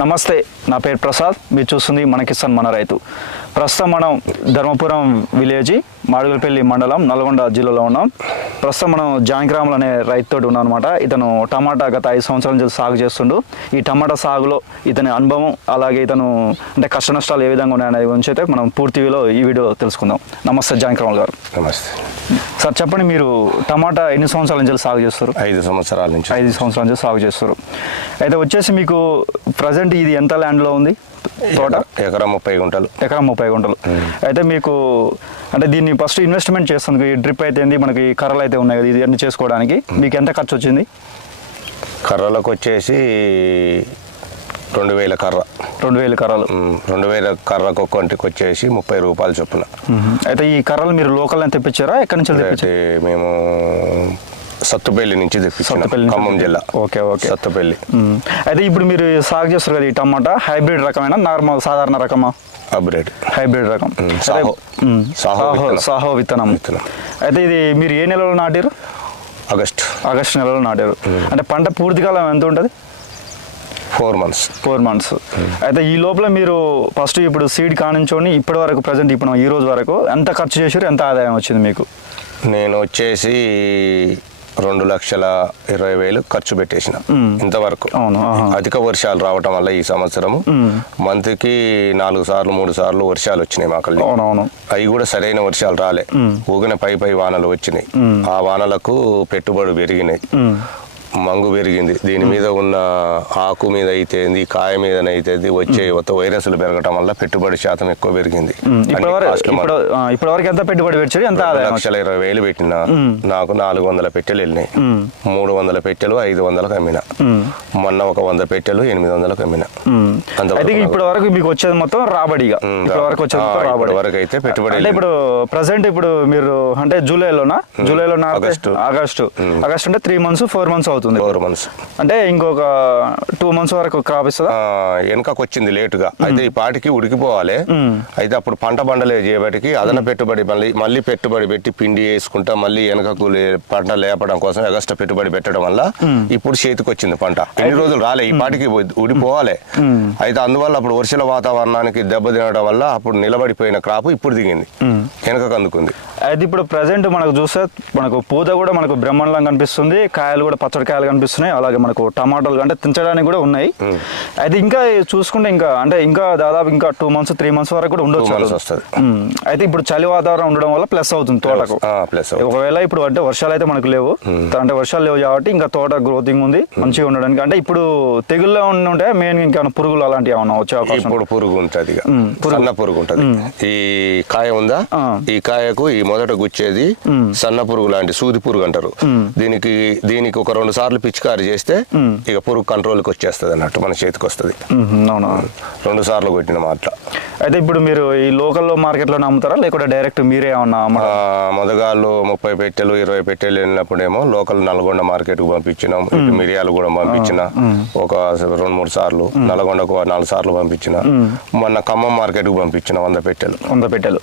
నమస్తే నా పేరు ప్రసాద్. మీరు చూస్తుంది మన కిసాన్ మన రైతు. ప్రస్తుతం మనం ధర్మపురం విలేజ్ మాడుగులపల్లి మండలం నల్గొండ జిల్లాలో ఉన్నాం. ప్రస్తుతం మనం జాంగ్రాములు అనే రైతుతోటి ఉన్నాం అనమాట ఇతను టమాటా గత ఐదు సంవత్సరాల నుంచి సాగు చేస్తుండు. ఈ టమాటా సాగులో ఇతని అనుభవం అలాగే ఇతను అంటే కష్ట నష్టాలు ఏ విధంగా ఉన్నాయనే గురించి అయితే మనం పూర్తిలో ఈ వీడియోలో తెలుసుకుందాం. నమస్తే జాంగ్రాములు గారు. నమస్తే. సార్ చెప్పండి మీరు టమాటా ఎన్ని సంవత్సరాల నుంచి సాగు చేస్తారు? ఐదు సంవత్సరాల నుంచి. ఐదు సంవత్సరాల నుంచి సాగు చేస్తారు. అయితే వచ్చేసి మీకు ప్రజెంట్ ఇది ఎంత ల్యాండ్లో ఉంది? తోట? ఎకరా ముప్పై గుంటలు. ఎకరం ముప్పై గుంటలు. అయితే మీకు అంటే దీన్ని ఫస్ట్ ఇన్వెస్ట్మెంట్ చేస్తుంది ఈ డ్రిప్ అయితే ఏంది? మనకి కర్రలు అయితే ఉన్నాయి కదా ఇది అన్ని చేసుకోవడానికి. మీకు ఎంత ఖర్చు వచ్చింది? కర్రలకు వచ్చేసి రెండు వేల కర్ర. రెండు వేల కర్రలు. రెండు వేల కర్రకు ఒక్కొంటికి వచ్చేసి ముప్పై రూపాయలు చొప్పున. అయితే ఈ కర్రలు మీరు లోకల్ అని తెప్పించారా? ఎక్కడి నుంచి మేము సత్తుపల్లి నుంచి తెప్పించాం సత్తుపల్లి నుంచి ఖమ్మం జిల్లా. Okay, okay. సత్తుపల్లి. అయితే ఇప్పుడు మీరు సాగు చేస్తారు కదా ఈ టమాటా హైబ్రిడ్ రకమైన నార్మల్ సాధారణ రకమా? అబ్రేడ్ హైబ్రిడ్ రకం. సాహో. సాహో విత్తనం. అయితే ఇది మీరు ఏ నెలలో నాటారు? ఆగస్ట్. ఆగస్టు నెలలో నాటారు. అంటే పంట పూర్తి కాలం ఎంత ఉంటుంది? Four months. Four months. అయితే ఈ లోపల మీరు ఫస్ట్ ఇప్పుడు సీడ్ కానించోని ఇప్పటి వరకు ప్రజెంట్ ఇప్పుడు ఈ రోజు వరకు ఎంత ఖర్చు చేశారు ఎంత ఆదాయం వచ్చింది మీకు? నేను వచ్చేసి రెండు లక్షల ఇరవై వేలు ఖర్చు పెట్టేసిన. ఇంతవరకు. అధిక వర్షాలు రావటం వల్ల ఈ సంవత్సరము మ్మ్. మంత్కి నాలుగు సార్లు మూడు సార్లు వర్షాలు వచ్చినాయి మాకల్ని అవి కూడా సరైన వర్షాలు రాలే. ఊగిన పై పై వానలు వచ్చినాయి ఆ వానలకు పెట్టుబడి పెరిగినాయి. మంగు పెరిగింది. దీని మీద ఉన్న ఆకు మీద అయితేంది కాయ మీద అయితే వచ్చే కొత్త వైరస్లు పెరగటం వల్ల పెట్టుబడి శాతం ఎక్కువ పెరిగింది. మ్మ్. అన్ని ఇప్పటి వరకు కాస్ట్లు ఇప్పుడు ఆ, ఇప్పటి వరకు ఎంత పెట్టుబడి పెట్టారు? ఎంత? లక్షల ఇరవై వేలు పెట్టిన నాకు నాలుగు వందల పెట్టెలు వెళ్ళినాయి. మూడు వందల పెట్టెలు ఐదు వందలకు అమ్మిన. మ్మ్. మొన్న ఒక వంద పెట్టెలు ఎనిమిది వందలకు అమ్మిన. అయితే ఇప్పటి వరకు మీకు వచ్చేది మొత్తం రాబడిగా వరకు వచ్చేది రాబడి. వరకు అయితే పెట్టుబడి అంటే ఇప్పుడు ప్రజెంట్ ఇప్పుడు మీరు అంటే జూలైలోనా? జూలైలో ఆగస్టు. ఆగస్టు. ఆగస్టు అంటే త్రీ మంత్స్ ఫోర్ మంత్స్ అవుతుంది. Four months. అంటే ఇంకొక టూ మంత్స్ వరకు క్రాప్ ఇస్తుందా? వెనకకు వచ్చింది లేటుగా. అయితే ఈ పాటికి ఉడికిపోవాలి. అయితే అప్పుడు పంట బండలే చేయబటికి అదన పెట్టుబడి మళ్ళీ మళ్ళీ పెట్టుబడి పెట్టి పిండి వేసుకుంటా మళ్ళీ వెనకకు పంట లేపడం కోసం ఎగస్ట్రా పెట్టుబడి పెట్టడం వల్ల ఇప్పుడు చేతికి వచ్చింది పంట ఎన్ని రోజులు రాలే ఈ పాటికి ఉడిపోవాలి. అయితే అందువల్ల అప్పుడు వర్షాల వాతావరణానికి దెబ్బ తినడం వల్ల అప్పుడు నిలబడిపోయిన క్రాప్ ఇప్పుడు దిగింది. వెనకకు అందుకుంది. అయితే ఇప్పుడు ప్రజెంట్ మనకు చూస్తే మనకు పూత కూడా మనకు బ్రహ్మాండంగా కనిపిస్తుంది. కాయలు కూడా పచ్చడి కాయలు కనిపిస్తున్నాయి. అలాగే మనకు టమాటాలు అంటే తినడానికి కూడా ఉన్నాయి. అయితే ఇంకా చూసుకుంటే ఇంకా అంటే ఇంకా దాదాపు ఇంకా టూ మంత్స్ త్రీ మంత్స్ వరకు కూడా ఉండొచ్చు వస్తది. అయితే ఇప్పుడు చలి వాతావరణం ఉండడం వల్ల ప్లస్ అవుతుంది తోటకు. ప్లస్ ఒకవేళ ఇప్పుడు అంటే వర్షాలు అయితే మనకు లేవు. అంటే వర్షాలు లేవు కాబట్టి ఇంకా తోట గ్రోతింగ్ ఉంది. మంచిగా ఉండడానికి. అంటే ఇప్పుడు తెగుల్లో ఉంటే మెయిన్ ఇంకా పురుగులు అలాంటివి ఏమన్నా వచ్చే అవకాశం ఇప్పుడు పురుగు ఉంటది పురుగు. పురుగు ఉంటది. ఈ కాయ ఉందా. ఈ కాయకు ఈ మొదట గుచ్చేది సన్న పురుగు లాంటి సూది పురుగు అంటారు. దీనికి దీనికి ఒక రెండు సార్లు పిచికారి చేస్తే ఇక పురుగు కంట్రోల్కి వచ్చేస్తుంది అన్నట్టు మన చేతికి వస్తుంది. రెండు సార్లు కొట్టిన మాట అయితే ఇప్పుడు మీరు ఈ లోకల్లో మార్కెట్లో అమ్ముతారా లేకుంటే డైరెక్ట్ మీరే ఏమన్నా మొదగాళ్ళు ముప్పై పెట్టెలు ఇరవై పెట్టెలు వెళ్ళినప్పుడేమో లోకల్ నల్గొండ మార్కెట్కి పంపించినాం. ఇటు మిరియాలు కూడా పంపించిన. ఒక రెండు మూడు సార్లు. నల్గొండకు నాలుగు సార్లు పంపించిన. మొన్న ఖమ్మం మార్కెట్కి పంపించిన వంద పెట్టెలు. వంద పెట్టెలు.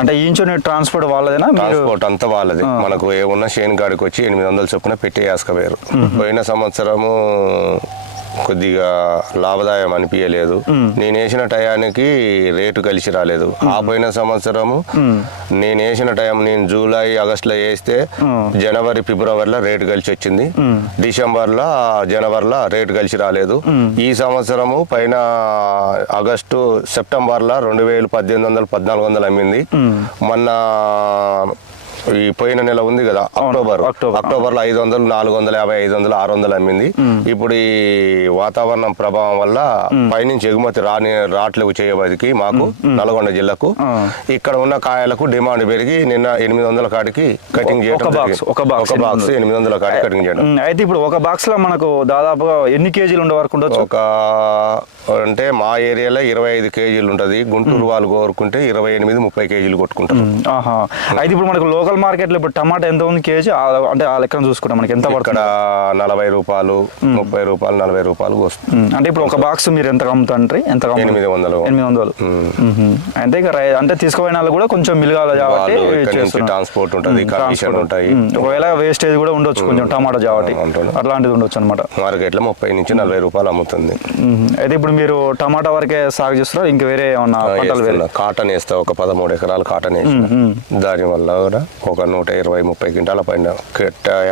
అంటే ఇంచు ట్రాన్స్పోర్ట్ వాళ్ళదేనా? ట్రాన్స్పోర్ట్ అంతా వాళ్ళది. మనకు ఏమున్నా షేన్ గాడికి వచ్చి ఎనిమిది వందల చొప్పున పెట్టి వేసుకపోయారు పోయిన సంవత్సరము కొద్దిగా లాభదాయం అనిపించలేదు నేను వేసిన టయానికి రేటు కలిసి రాలేదు. ఆ పోయిన సంవత్సరము నేను వేసిన టైం నేను జూలై ఆగస్టులో వేస్తే జనవరి ఫిబ్రవరిలో రేటు కలిసి వచ్చింది. డిసెంబర్లో జనవరిలో రేటు కలిసి రాలేదు. ఈ సంవత్సరము పైన ఆగస్టు సెప్టెంబర్లో రెండు వేలు పద్దెనిమిది వందలు పద్నాలుగు వందలు అమ్మింది. మొన్న పోయిన నెల ఉంది కదా అక్టోబర్. అక్టోబర్. లో ఐదు వందలు నాలుగు వందల యాభై ఐదు వందలు ఆరు వందలు అమ్మింది ఇప్పుడు ఈ వాతావరణం ప్రభావం వల్ల పైనుంచి ఎగుమతి రాని రాట్లకు చేయబడికి మాకు నల్గొండ జిల్లాకు. ఇక్కడ ఉన్న కాయలకు డిమాండ్ పెరిగి నిన్న ఎనిమిది వందల కాడికి కటింగ్ చేయడం ఒక బాక్స్ ఎనిమిది వందల కాడికి కటింగ్ చేయడం. అయితే ఇప్పుడు ఒక బాక్స్లో మనకు దాదాపుగా ఎన్ని కేజీలు ఉండే వరకు ఉండొచ్చు? ఒక అంటే మా ఏరియాలో ఇరవై ఐదు కేజీలు ఉంటది. గుంటూరు వాళ్ళు కోరుకుంటే ఇరవై ఎనిమిది ముప్పై కేజీలు కొట్టుకుంటారు. ఆహా. అయితే ఇప్పుడు మనకు లోకల్ మార్కెట్లో ఇప్పుడు టమాటా ఎంత ఉంది కేజీ? అంటే ఆ లెక్కన చూసుకుంటాం. మనకి ఎంత ఇక్కడ పడుతుంది? నలభై రూపాయలు ముప్పై రూపాయలు నలభై రూపాయలు వస్తుంది. అంటే ఇప్పుడు ఒక బాక్స్ మీరు ఎంత అమ్ముతాండ్రి? ఎంత? ఎనిమిది వందలు. ఎనిమిది వందలు. అంటే ఇక అంటే తీసుకుపోయిన వాళ్ళు కూడా కొంచెం మిలగాలి కాబట్టి. ట్రాన్స్పోర్ట్ ఉంటుంది కమిషన్. ఉంటాయి. ఒకవేళ వేస్టేజ్ కూడా ఉండొచ్చు కొంచెం టమాటా జావటి ఉంటుంది. అట్లాంటిది ఉండొచ్చు అనమాట మార్కెట్లో ముప్పై నుంచి నలభై రూపాయలు అమ్ముతుంది. అయితే ఇప్పుడు మీరు టమాటా వరకే సాగు చేస్తారా ఇంకా వేరే ఏమన్నా పంటలు వేరే. కాటన్ వేస్తా. ఒక పదమూడు ఎకరాలు కాటన్ వేసిన దాని వల్ల కూడా ఒక నూట ఇరవై ముప్పై క్వింటాల పైన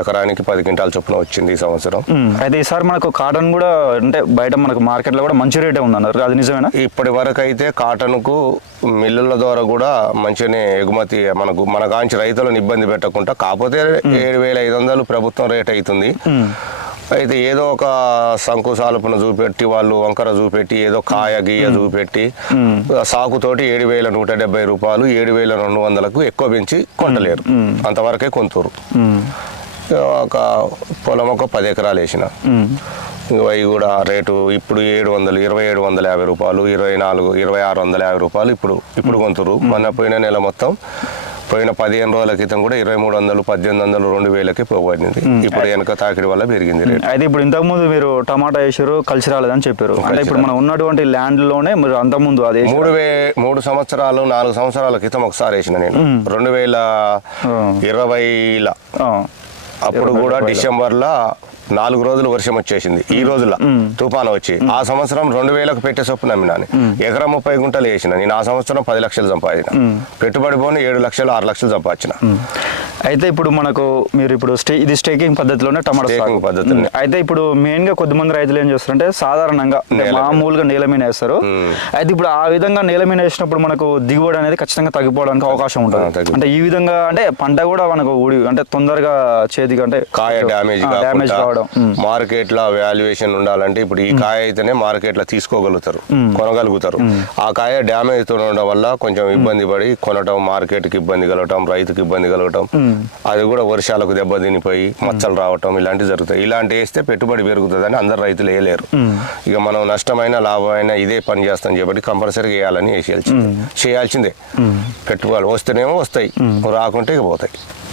ఎకరానికి పది క్వింటాల చొప్పున వచ్చింది ఈ సంవత్సరం. అయితే ఈసారి మనకు కాటన్ కూడా అంటే బయట మనకు మార్కెట్లో కూడా మంచి రేటే ఉందన్నారు. అది నిజమేనా? ఇప్పటి వరకు అయితే కాటన్కు మిల్లుల ద్వారా కూడా మంచిగానే ఎగుమతి మనకు మన కాంచి రైతులను ఇబ్బంది పెట్టకుండా కాకపోతే ఏడు వేల ఐదు వందలు ప్రభుత్వం రేట్ అవుతుంది. అయితే ఏదో ఒక శంకుసాలుపున చూపెట్టి వాళ్ళు వంకర చూపెట్టి ఏదో కాయ గీయ చూపెట్టి సాకుతోటి ఏడు వేల నూట డెబ్బై రూపాయలు ఏడు వేల రెండు వందలకు ఎక్కువ పెంచి కొంటలేరు. అంతవరకే కొంతురు. ఒక పొలం ఒక పది ఎకరాలు వేసిన. అవి కూడా రేటు ఇప్పుడు ఏడు వందలు ఇరవై ఏడు వందల యాభై రూపాయలు ఇరవై నాలుగు ఇరవై ఆరు వందల యాభై రూపాయలు ఇప్పుడు ఇప్పుడు కొంతురు. మొన్న పోయిన నెల మొత్తం పోయిన పదిహేను రోజుల క్రితం కూడా ఇరవై మూడు వందలు పద్దెనిమిది వందలు రెండు వేలకి పోబడింది. ఇప్పుడు వెనక తాకిడి వల్ల పెరిగింది రేటు. అయితే ఇప్పుడు ఇంతకుముందు మీరు టమాటా వేసారు కలిసి రాలేదని చెప్పారు. అంటే ఇప్పుడు మనం ఉన్నటువంటి ల్యాండ్లోనే మీరు అంతకుముందు అది? మూడు వే మూడు సంవత్సరాలు నాలుగు సంవత్సరాల క్రితం ఒకసారి వేసిన నేను. రెండు వేల ఇరవైల. అప్పుడు కూడా డిసెంబర్లో నాలుగు రోజులు వర్షం వచ్చేసింది. ఈ రోజుల తుఫాను వచ్చి. ఆ సంవత్సరం రెండు వేలకు పెట్టే చొప్పున అమ్మినాను ఎకరం ముప్పై గుంటలు వేసిన. నేను ఆ సంవత్సరం పది లక్షలు సంపాదించిన. పెట్టుబడి పోను ఏడు లక్షలు ఆరు లక్షలు సంపాదించిన. అయితే ఇప్పుడు మనకు మీరు ఇప్పుడు స్టే ఇది స్టేకింగ్ పద్ధతిలోనే టమాటా. పద్ధతిలోనే. ఉమ్, అయితే ఇప్పుడు మెయిన్గా కొద్దిమంది రైతులు ఏం చేస్తారంటే సాధారణంగా. మామూలుగా నేల మీద వేస్తారు. అయితే ఇప్పుడు ఆ విధంగా నేల మీద వేసినప్పుడు మనకు దిగుబడి అనేది ఖచ్చితంగా తగ్గిపోవడానికి అవకాశం ఉంటుంది. అంటే ఈ విధంగా అంటే పంట కూడా మనకు ఊడి అంటే తొందరగా అంటే కాయ డ్యామేజ్ డ్యామేజ్ కావడం. మార్కెట్లో వాల్యుయేషన్ ఉండాలంటే ఇప్పుడు ఈ కాయ అయితేనే మార్కెట్లో తీసుకోగలుగుతారు కొనగలుగుతారు. ఆ కాయ డ్యామేజ్తో ఉండడం వల్ల కొంచెం ఇబ్బంది పడి కొనటం మార్కెట్కి ఇబ్బంది కలగటం రైతుకి ఇబ్బంది కలగటం అది కూడా వర్షాలకు దెబ్బ తినిపోయి మచ్చలు రావటం ఇలాంటివి జరుగుతాయి. ఇలాంటి వేస్తే పెట్టుబడి పెరుగుతుందని అందరు రైతులు వేయలేరు. ఇక మనం నష్టమైన లాభమైన ఇదే పని చేస్తాం చెప్పి కంపల్సరీగా వేయాలని వేసేయాల్సిందే చేయాల్సిందే. పెట్టుబడి వస్తేనేమో వస్తాయి రాకుంటే ఇక పోతాయి.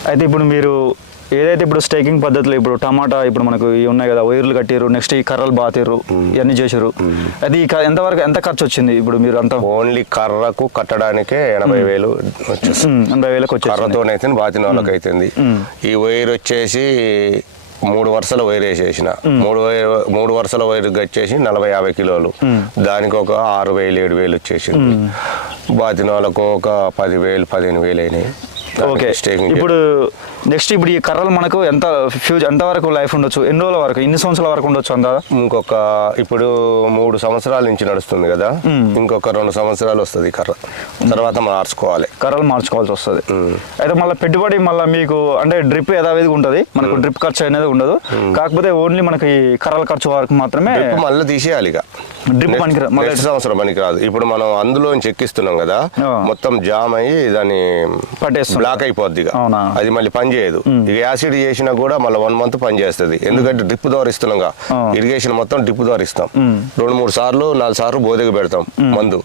అయితే ఇప్పుడు మీరు ఏదైతే ఇప్పుడు స్టేకింగ్ పద్ధతిలో ఇప్పుడు టమాటా ఇప్పుడు మనకు ఇవి ఉన్నాయి కదా వైర్లు కట్టారు నెక్స్ట్ ఈ కర్రలు బాతిర్రు ఇవన్నీ చేసారు అది ఎంతవరకు ఎంత ఖర్చు వచ్చింది ఇప్పుడు మీరు అంత? ఓన్లీ కర్రకు కట్టడానికే ఎనభై వేలు ఎనభై వేలకు కర్రతోనైతే బాతిన వాళ్ళకి అవుతుంది ఈ వైర్ వచ్చేసి మూడు వరుసల వైర్ వేసేసిన. మూడు మూడు వరుసల వైర్ వచ్చేసి నలభై యాభై కిలోలు. దానికి ఒక ఆరు వేలు ఏడు వేలు వచ్చేసింది. బాతిన వాళ్ళకు ఒక పది వేలు పదిహేను వేలు అయినాయి. ఓకే. ఇప్పుడు నెక్స్ట్ ఇప్పుడు ఈ కర్రలు మనకు ఎంత ఫ్యూచర్ ఎంత వరకు లైఫ్ ఉండొచ్చు? ఎన్ని రోజుల వరకు ఎన్ని సంవత్సరాల వరకు ఉండొచ్చు అందా? ఇంకొక ఇప్పుడు మూడు సంవత్సరాల నుంచి నడుస్తుంది కదా. ఇంకొక రెండు సంవత్సరాలు వస్తుంది కర్ర. తర్వాత మార్చుకోవాలి. కర్రలు మార్చుకోవాల్సి వస్తుంది. అయితే మళ్ళీ పెట్టుబడి మళ్ళీ మీకు అంటే డ్రిప్ యథావిధిగా ఉంటుంది. మనకు డ్రిప్ ఖర్చు అనేది ఉండదు. కాకపోతే ఓన్లీ మనకి కర్రల ఖర్చు వరకు మాత్రమే మళ్ళీ తీసేయాలి ఇక. డ్రిప్ మళ్ళీ సంవత్సరం పనికిరాదు. ఇప్పుడు మనం అందులో చెక్కిస్తున్నాం కదా. మొత్తం జామ్ అయ్యి దాన్ని పట్టేస్తుంది. బ్లాక్ అయిపోద్ది? అది మళ్ళీ పని చేయదు. ఇక యాసిడ్ చేసినా కూడా మళ్ళీ వన్ మంత్ పని చేస్తుంది. ఎందుకంటే డ్రిప్ ద్వారా ఇస్తున్నాం. ఇరిగేషన్ మొత్తం డ్రిప్ ద్వారా ఇస్తాం రెండు మూడు సార్లు నాలుగు సార్లు బోదెగ పెడతాం మందు.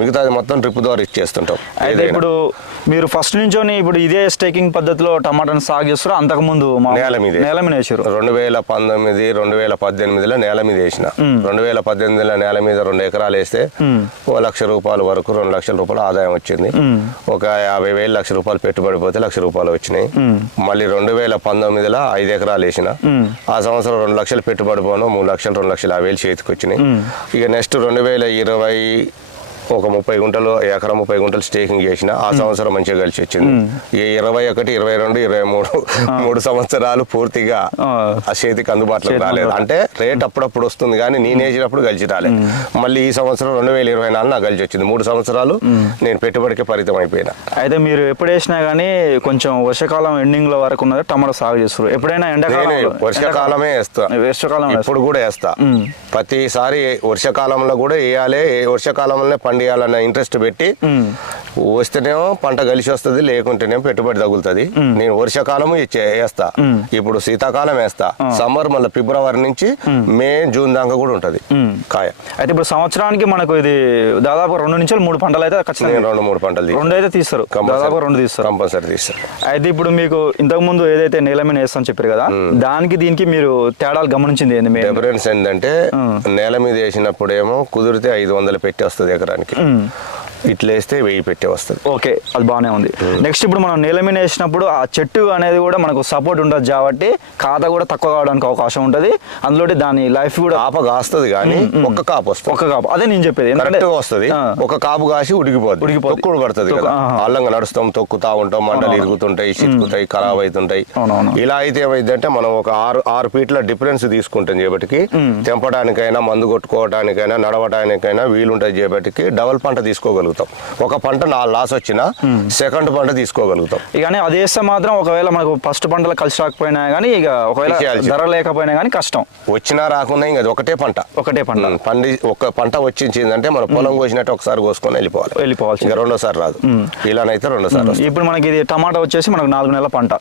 మిగతాది మొత్తం డ్రిప్ ద్వారా ఇచ్చేస్తుంటాం అయితే. ఇప్పుడు మీరు ఫస్ట్ నుంచోని ఇప్పుడు ఇదే స్టేకింగ్ పద్ధతిలో టమాటాను సాగు చేస్తారో అంతకుముందు నేల మీదే. నేల మీద వేసారు. రెండు వేల పంతొమ్మిది రెండు వేల పద్దెనిమిదిలో నేల మీద వేసిన. రెండు వేల పద్దెనిమిదిలో నేల మీద రెండు ఎకరాలు వేస్తే ఓ లక్ష రూపాయల వరకు రెండు లక్షల రూపాయలు ఆదాయం వచ్చింది. ఒక యాభై వేలు లక్ష రూపాయలు పెట్టుబడి పోతే లక్ష రూపాయలు వచ్చినాయి. మళ్ళీ రెండు వేల పంతొమ్మిదిలో ఐదు ఎకరాలు వేసిన. ఆ సంవత్సరం రెండు లక్షలు పెట్టుబడి పోను మూడు లక్షలు రెండు లక్షల యాభై వేలు చేతికి వచ్చినాయి. ఇక నెక్స్ట్ రెండు వేల ఇరవై ఒక ముప్పై గుంటలు ఎకరా ముప్పై గుంటలు స్టేకింగ్ చేసిన ఆ సంవత్సరం మంచిగా కలిసి వచ్చింది ఈ ఇరవై ఒకటి ఇరవై రెండు ఇరవై మూడు మూడు సంవత్సరాలు పూర్తిగా ఆ. చేతికి అందుబాటులోకి రాలేదు. అంటే రేట్ అప్పుడప్పుడు వస్తుంది కానీ నేను వేసినప్పుడు కలిసి రాలేదు. మళ్ళీ ఈ సంవత్సరం రెండు వేల ఇరవై నాలుగు నాకు కలిసి వచ్చింది. మూడు సంవత్సరాలు నేను పెట్టుబడికి పరితం అయిపోయినా. అయితే మీరు ఎప్పుడు వేసినా కానీ కొంచెం వర్షాకాలం ఎండింగ్లో వరకు ఉన్నది టమాటా సాగు చేస్తారు. ఎప్పుడైనా ఎండాకాలం వర్షాకాలమే వేస్తా. వర్షాకాలం ఇప్పుడు కూడా వేస్తా. ప్రతిసారి వర్షాకాలంలో కూడా వేయాలి వర్షాకాలంలో పండియాలన్న ఇంట్రెస్ట్ పెట్టి వస్తేనేమో పంట కలిసి వస్తుంది లేకుంటేనేమో పెట్టుబడి తగులుతుంది. నేను వర్షాకాలం వేస్తా. ఇప్పుడు శీతాకాలం వేస్తా. సమ్మర్ మళ్ళీ ఫిబ్రవరి నుంచి మే జూన్ దాకా కూడా ఉంటది కాయ. అయితే ఇప్పుడు సంవత్సరానికి మనకు ఇది దాదాపు రెండు నుంచి మూడు పంటలు అయితే ఖచ్చితంగా రెండు మూడు పంటలు రెండు అయితే తీస్తారు. దాదాపు రెండు తీస్తారు. కంపల్సరీ తీస్తాను అయితే ఇప్పుడు మీకు ఇంతకు ముందు ఏదైతే నేల మీద వేస్తామని చెప్పారు కదా దానికి దీనికి మీరు తేడాలు గమనించింది ఏంది డిఫరెన్స్ ఏంటంటే నేల మీద వేసినప్పుడేమో కుదిరితే ఐదు వందలు పెట్టి వస్తుంది ఎకరానికి. ఇట్లా వేస్తే వెయ్యి పెట్టి వస్తుంది. ఓకే అది బాగానే ఉంది. నెక్స్ట్ ఇప్పుడు మనం నేల మీద వేసినప్పుడు ఆ చెట్టు అనేది కూడా మనకు సపోర్ట్ ఉంటుంది కాబట్టి ఖాతా కూడా తక్కువ కావడానికి అవకాశం ఉంటుంది. అందులో దాని లైఫ్ కూడా కాప కాస్తుంది కానీ ఒక్క కాపు వస్తుంది. ఒక కాపు. అదే నేను చెప్పేది వస్తుంది. ఒక కాపు కాసి ఉడికిపోద్ది. ఉడికిపోద్ది. తొక్కుడు పడుతుంది కదా. అల్లంగా నడుస్తాం తొక్కుతా ఉంటాం మంటలు ఇరుగుతుంటాయి చితుకుతాయి ఖరాబ్ అవుతుంటాయి. ఇలా అయితే ఏమైందంటే మనం ఒక ఆరు ఆరు ఫీట్ల డిఫరెన్స్ తీసుకుంటాం చేపటికి. తెంపడానికైనా మందు కొట్టుకోవడానికైనా నడవడానికైనా వీలుంటుంది చేపటికి. డబల్ పంట తీసుకోగలుగుతాం. ఒక పంట నా లాస్ వచ్చినా సెకండ్ పంట తీసుకోగలుగుతాం. ఇక అది వేస్తే మాత్రం ఒకవేళ మనకు ఫస్ట్ పంటలు కలిసి రాకపోయినా కానీ ఇక ఒకవేళ. ధర లేకపోయినా కానీ కష్టం. వచ్చినా రాకుండా ఇంకా ఒకటే పంట. ఒకటే పంట. పండి ఒక పంట వచ్చిందంటే మన పొలం కోసినట్టు ఒకసారి కోసుకొని వెళ్ళిపోవాలి. వెళ్ళిపోవాల్సిందే. ఇంకా రెండోసారి రాదు. ఇలానైతే రెండోసారి ఇప్పుడు మనకి ఇది టమాటా వచ్చేసి మనకు నాలుగు నెలల పంట.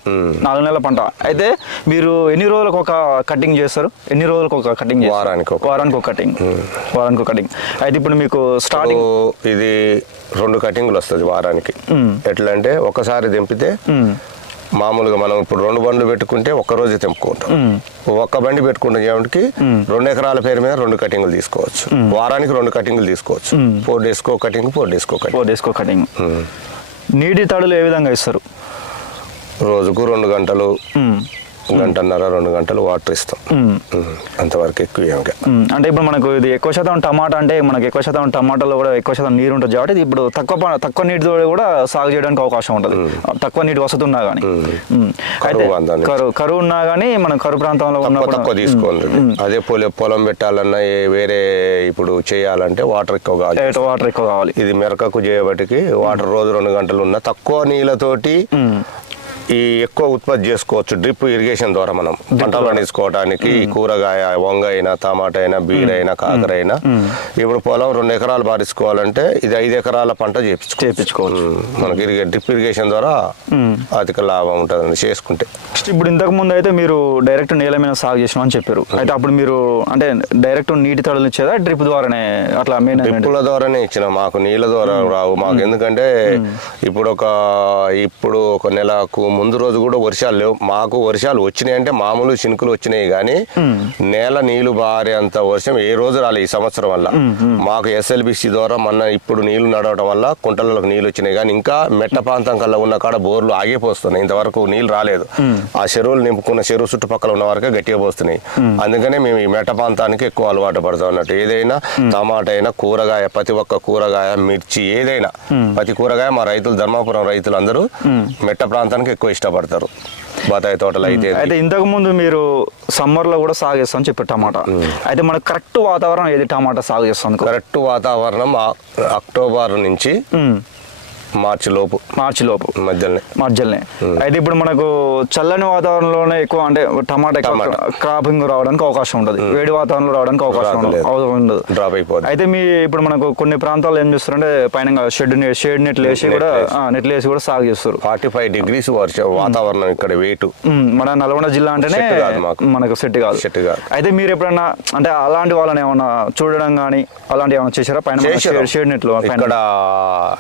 నాలుగు నెలల పంట. అయితే మీరు ఎన్ని రోజులకు ఒక కటింగ్ చేస్తారు? ఎన్ని రోజులకు ఒక కటింగ్? వారానికి ఒక. వారానికి ఒక కటింగ్ వారానికి ఒక కటింగ్ అయితే ఇప్పుడు మీకు స్టార్టింగ్ ఇది రెండు కటింగ్లు వస్తుంది వారానికి. ఎట్లా అంటే ఒకసారి తెంపితే మామూలుగా మనం ఇప్పుడు రెండు బండ్లు పెట్టుకుంటే ఒక్క రోజే తెంపుకుంటాం. ఒక్క బండి పెట్టుకుంటే కాబట్టి రెండు ఎకరాల పేరు మీద రెండు కటింగ్లు తీసుకోవచ్చు. వారానికి రెండు కటింగ్లు తీసుకోవచ్చు. ఫోర్ డేస్కో కటింగ్ ఫోర్ డేస్కో కటింగ్. ఫోర్ డేస్కో కటింగ్. నీటి తడులు ఏ విధంగా ఇస్తారు? రోజుకు రెండు గంటలు. గంటన్నర రెండు గంటలు వాటర్ ఇస్తాం. అంతవరకు ఎక్కువ. అంటే ఇప్పుడు మనకు ఇది ఎక్కువ శాతం టమాటా అంటే మనకు ఎక్కువ శాతం టమాటాలో కూడా ఎక్కువ శాతం నీరు ఉంటుంది కాబట్టి ఇప్పుడు తక్కువ తక్కువ నీటితో కూడా సాగు చేయడానికి అవకాశం ఉంటుంది. తక్కువ నీటి వసతి ఉన్నా కానీ. అయితే కరువు కరువు ఉన్నా కానీ మనం కరువు ప్రాంతంలో ఉన్నప్పుడు తక్కువ తీసుకోండి అదే పొలం పొలం పెట్టాలన్నా వేరే ఇప్పుడు చేయాలంటే వాటర్ ఎక్కువ కావాలి. వాటర్ ఎక్కువ కావాలి. ఇది మెరకకు చేయబట్టికి వాటర్ రోజు రెండు గంటలు ఉన్న తక్కువ నీళ్ళతోటి ఈ ఎక్కువ ఉత్పత్తి చేసుకోవచ్చు డ్రిప్ ఇరిగేషన్ ద్వారా మనం. పంట పండించుకోవడానికి కూరగాయ వంగ అయినా టమాటా అయినా బీర అయినా కాకర అయినా ఇప్పుడు పొలం రెండు ఎకరాలు పారించుకోవాలంటే ఇది ఐదు ఎకరాల పంట చేపించుకో చేపించుకోవచ్చు మనకి ఇరిగే డ్రిప్ ఇరిగేషన్ ద్వారా అధిక లాభం ఉంటుందండి చేసుకుంటే. ఇప్పుడు ఇంతకు ముందు అయితే మీరు డైరెక్ట్ నేల మీద సాగు చేసినామని చెప్పారు. అయితే అప్పుడు మీరు అంటే డైరెక్ట్ నీటి తడులు ఇచ్చేదా డ్రిప్ ద్వారానే అట్లా మెయిన్ డ్రిప్పుల ద్వారానే ఇచ్చిన. మాకు నీళ్ళ ద్వారా రావు. మాకు ఎందుకంటే ఇప్పుడు ఒక ఇప్పుడు ఒక నెలకు ముందు రోజు కూడా వర్షాలు లేవు. మాకు వర్షాలు వచ్చినాయి అంటే మామూలు చినుకులు వచ్చినాయి కానీ నేల నీళ్ళు బారేంత వర్షం ఏ రోజు రాలేదు ఈ సంవత్సరం వల్ల. మాకు ఎస్ఎల్బిసి ద్వారా మొన్న ఇప్పుడు నీళ్ళు నడవడం వల్ల కుంటలకు నీళ్ళు వచ్చినాయి కానీ ఇంకా మెట్ట ప్రాంతం కల్లా ఉన్న కాడ బోర్లు ఆగిపోస్తున్నాయి. ఇంతవరకు నీళ్ళు రాలేదు. ఆ చెరువులు నింపుకున్న చెరువు చుట్టుపక్కల ఉన్న వరకే గట్టిగా పోస్తున్నాయి. అందుకనే మేము ఈ మెట్ట ప్రాంతానికి ఎక్కువ అలవాటు పడతాం అన్నట్టు. ఏదైనా టమాటా అయినా కూరగాయ ప్రతి ఒక్క కూరగాయ మిర్చి ఏదైనా ప్రతి కూరగాయ మా రైతులు ధర్మాపురం రైతులు అందరూ మెట్ట ప్రాంతానికి ఎక్కువ ఇష్టపడతారు బత్తాయి తోటలు అయితే అయితే ఇంతకు ముందు మీరు సమ్మర్లో కూడా సాగు చేస్తామని చెప్పారు టమాటా. అయితే మనకు కరెక్ట్ వాతావరణం ఏది టమాటా సాగు చేస్తాం కరెక్ట్ వాతావరణం అక్టోబర్ నుంచి మార్చి లోపు మార్చి లోపు మధ్యలోనే మధ్యలోనే అయితే ఇప్పుడు మనకు చల్లని వాతావరణంలోనే ఎక్కువ అంటే టమాటా. క్రాపింగ్ రావడానికి అవకాశం ఉంటుంది వేడి వాతావరణంలో రావడానికి అవకాశం ఉండదు. ఉండదు డ్రాప్ అయిపోద్ది అయితే మీ ఇప్పుడు మనకు కొన్ని ప్రాంతాల్లో ఏం చేస్తారంటే పైన షెడ్ షేడ్ నెట్లు వేసి కూడా. నెట్లు వేసి కూడా సాగు చేస్తారు ఫార్టీ ఫైవ్ డిగ్రీస్ వర్షం వాతావరణం ఇక్కడ వెయిట్ ఉమ్, మన నల్గొండ జిల్లా అంటేనే. మనకు సెట్ కాదు సెట్ కాదు. అయితే మీరు ఎప్పుడన్నా అంటే అలాంటి వాళ్ళని ఏమన్నా చూడడం కానీ అలాంటి ఏమైనా చేశారా పైన. షేడ్- నెట్లు? ఇక్కడ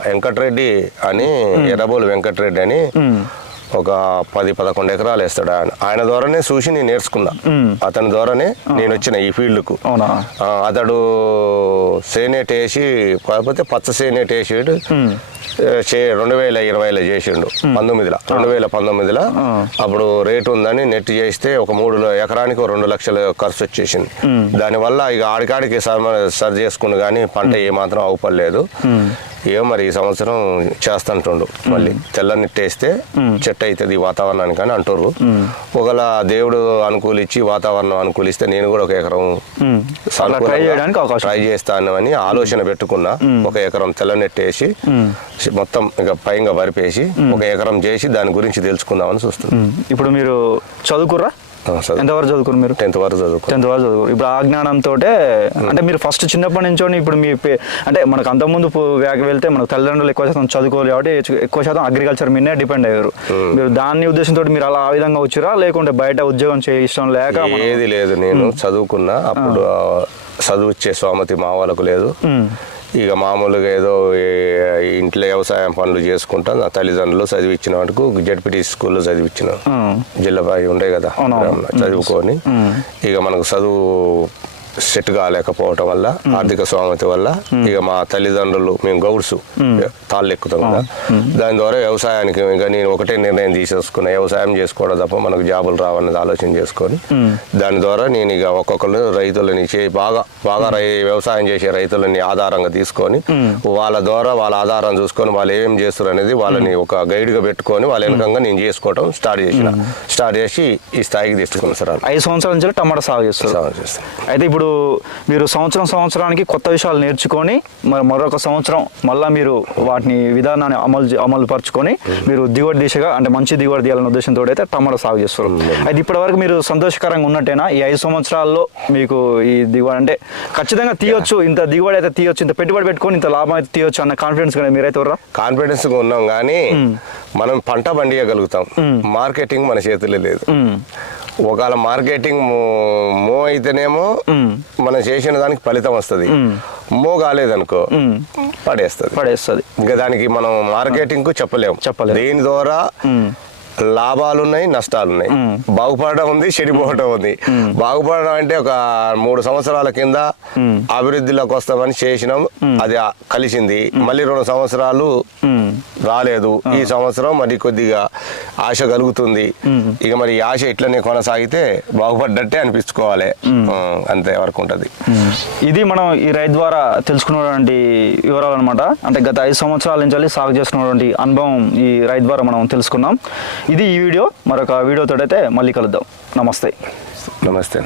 వెంకటరెడ్డి అని ఎర్రబోలు వెంకటరెడ్డి అని ఒక పది పదకొండు ఎకరాలు వేస్తాడు. ఆయన ఆయన ద్వారానే చూసి నేను నేర్చుకున్నా. అతని ద్వారానే నేను వచ్చిన ఈ ఫీల్డ్కు. అతడు సేనేట్ వేసి కాకపోతే పచ్చ సేనేట్ వేసాడు. రెండు వేల ఇరవైలో చేసిండు. పంతొమ్మిదిలో రెండు వేల పంతొమ్మిదిలో. అప్పుడు రేటు ఉందని నెట్ చేస్తే ఒక మూడు ఎకరానికి రెండు లక్షల ఖర్చు వచ్చేసింది. దానివల్ల ఇక ఆడికాడికి సర్ సరి చేసుకుని కానీ పంట ఏమాత్రం అవపడలేదు ఏమో మరి ఈ సంవత్సరం చేస్తుంటుండు. మళ్ళీ తెల్ల నెట్టేస్తే చెట్టు అవుతుంది వాతావరణానికి అని అంటారు ఒకవేళ దేవుడు అనుకూలించి వాతావరణం అనుకూలిస్తే నేను కూడా ఒక ఎకరం ట్రై చేయడానికి అవకాశం ట్రై చేస్తాను అని ఆలోచన పెట్టుకున్నా. ఒక ఎకరం తెల్ల నెట్టేసి మొత్తం ఇక పైగా వరిపేసి ఒక ఎకరం చేసి దాని గురించి తెలుసుకుందామని చూస్తున్నా. ఉమ్. ఇప్పుడు మీరు చదువుకుర్రా? చదువు. ఎంతవరకు చదువుకున్నారు మీరు? టెన్త్ వరకు చదువుకో టెన్త్ వరకు చదువు ఇప్పుడు ఆ జ్ఞానంతో అంటే మీరు ఫస్ట్ చిన్నప్పటి నుంచో ఇప్పుడు మీ అంటే మనకు అంతకుముందు పు- వేగ వెళ్తే మనకు తల్లిదండ్రులు ఎక్కువ శాతం చదువుకోవాలి కాబట్టి ఎక్కు- ఎక్కువ శాతం అగ్రికల్చర్ మీదనే డిపెండ్ అయ్యారు. మీరు దాని ఉద్దేశంతో మీరు అలా ఆ విధంగా వచ్చిరా? లేకుంటే బయట ఉద్యోగం చేయ ఇష్టం లేక ఏది లేదు. నేను చదువుకున్నా అప్పుడు చదువు ఇచ్చే స్వామతి మా వాళ్ళకు లేదు. ఇక మామూలుగా ఏదో ఇంట్లో వ్యవసాయం పనులు చేసుకుంటా నా తల్లిదండ్రులు చదివించిన వాటికి జడ్పీటీ స్కూల్లో చదివించిన జిల్లాబాయి ఉండే కదా. చదువుకొని. ఇక మనకు చదువు సెట్ కాలేకపోవటం వల్ల ఆర్థిక స్వామతి వల్ల ఇక మా తల్లిదండ్రులు మేము గౌడ్స్ తాళ్ళు ఎక్కుతాం కదా. దాని ద్వారా వ్యవసాయానికి ఇంకా నేను ఒకటే నిర్ణయం తీసేసుకున్నా. వ్యవసాయం చేసుకోవడం తప్ప మనకు జాబులు రావన్నది ఆలోచన చేసుకొని దాని ద్వారా నేను ఇక ఒక్కొక్కరు రైతులని చే బాగా బాగా వ్యవసాయం చేసే రైతులని ఆధారంగా తీసుకొని వాళ్ళ ద్వారా వాళ్ళ ఆధారం చూసుకొని వాళ్ళు ఏం చేస్తారు అనేది వాళ్ళని ఒక గైడ్గా పెట్టుకొని వాళ్ళ వెనకంగా నేను చేసుకోవటం స్టార్ట్ చేసిన. స్టార్ట్ చేసి ఈ స్థాయికి తీసుకున్నాను సార్. ఐదు సంవత్సరాల నుంచి టమాటా సాగు చేస్తారు. అయితే ఇప్పుడు మీరు సంవత్సరం సంవత్సరానికి కొత్త విషయాలు నేర్చుకొని మరి మరొక సంవత్సరం మళ్ళీ మీరు వాటిని విధానాన్ని అమలు అమలు పరుచుకొని మీరు దిగుబడి దిశగా అంటే మంచి దిగుబడి తీయాలనే ఉద్దేశంతో అయితే టమాటా సాగు చేస్తారు. అయితే ఇప్పటివరకు మీరు సంతోషకరంగా ఉన్నట్టేనా? ఈ ఐదు సంవత్సరాల్లో మీకు ఈ దిగుబడి అంటే ఖచ్చితంగా తీయొచ్చు ఇంత దిగుబడి అయితే తీయొచ్చు ఇంత పెట్టుబడి పెట్టుకొని ఇంత లాభం అయితే తీయొచ్చు అన్న కాన్ఫిడెన్స్ మీరైతే ఉర్రా కాన్ఫిడెన్స్గా ఉన్నాం కానీ మనం పంట పండియగలుగుతాం. మార్కెటింగ్ మన చేతిలో లేదు. ఒకవేళ మార్కెటింగ్ మో అయితేనేమో మనం చేసిన దానికి ఫలితం వస్తుంది. మో కాలేదనుకో పడేస్తుంది. పడేస్తుంది. ఇంకా దానికి మనం మార్కెటింగ్కు చెప్పలేము చెప్పలేము. దీని ద్వారా లాభాలు ఉన్నాయి నష్టాలు ఉన్నాయి బాగుపడడం ఉంది చెడిపోవడం ఉంది. బాగుపడడం అంటే ఒక మూడు సంవత్సరాల కింద అభివృద్ధిలోకి వస్తామని చేసినాం. అది కలిసింది. మళ్ళీ రెండు సంవత్సరాలు రాలేదు. ఈ సంవత్సరం మరి కొద్దిగా ఆశ కలుగుతుంది. ఇక మరి ఆశ ఇట్లనే కొనసాగితే బాగుపడ్డట్టే అనిపించుకోవాలి. అంతే వరకు ఉంటది. ఇది మనం ఈ రైతు ద్వారా తెలుసుకున్నటువంటి వివరాలు అనమాట అంటే గత ఐదు సంవత్సరాల నుంచి సాగు చేస్తున్నటువంటి అనుభవం ఈ రైతు ద్వారా మనం తెలుసుకున్నాం ఇది ఈ వీడియో. మరొక వీడియోతో అయితే మళ్ళీ కలుద్దాం. నమస్తే. నమస్తే